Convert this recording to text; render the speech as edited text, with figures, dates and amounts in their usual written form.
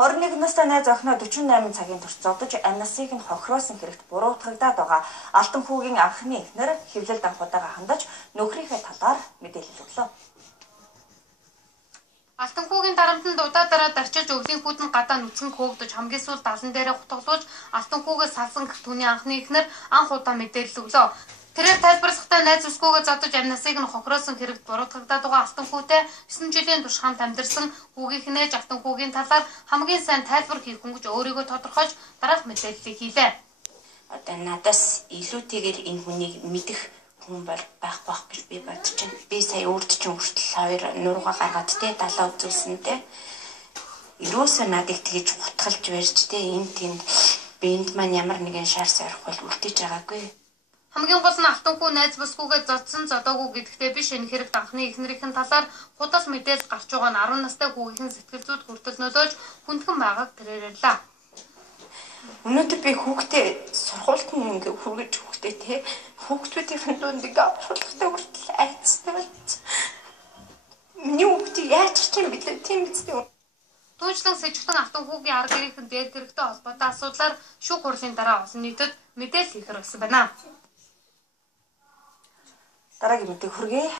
21 настай найз охиноо 48 цагийн турш зодож амнасыг нь хохироосон хэрэгт буруутгагдаад байгаа Алтан хүүгийн анхны эхнэр хэвлэлд анхудаага хандаж нөхрийнхээ талаар мэдээлэл өглөө. Алтан хүүгийн дарамтанд удаа дарчилж өвлийн хүүд нь гадаа нүцгэн хөөгдөж хамгийн сүүл далан дээрээ хутгалуулж Алтан хүүгээс салсан гэх түүний анхны эхнэр анх удаа мэдээлэл өглөө. Тэрээр тайлбарлахдаа найз үсгүйгээ зодож амнасыг нь хохироосон хэрэгт буруутгагдаад байгаа Алтан хүүтэй 9 жилийн турш хамт амьдарсан хүүгийнх нээж Алтан хүүгийн талаар хамгийн сайн тайлбар хийх хүн гэж өөрийгөө тодорхойлж дараах мэдээллийг хийлээ. Одоо надаас илүүтэйгээр энэ хүнийг мэдэх хүн бол байх гэж би бодож байна. Би сая өөрт чинь хүртэл 2 нуруугаа гаргаад те далаа үзүүлсэн те. Юусаа надыг тэгж хутгалж барьж те энэ тэнд биэнд маань ямар нэгэн шар сорих бол үлдээж байгаагүй. Хамгийн гол нь Алтан хүү найз бүсгүйгээ зодсон зодоогүй гэдэгтээ биш энэ хэрэгт анхны эхнэрийн талаар худал мэдээлэл гарч байгаа нь 10 настай хүүгийн сэтгэл зүйд хүртэл нөлөөлж хүндхэн байгааг тэрээр ярьлаа. Өнөөдөр би хүүхдээ сургуульд нь ингээ хүргэж хүүхдээ те хүүхдүүдийн дунд ингээ авахлахтай хүртэл айцтай болж. Миний хүүхдээ яаж ч юм бэлээ тийм биз дээ. Түүнчлэн сэжигтэн Алтан хүүгийн арга гэрийнхэн дээр хэрэгтэй холбоотой асуудлаар шүүх хурлын дараа олон нийтэд мэдээлэл хийхээр болсон байна. Дараагийн мэдээ хүргэе.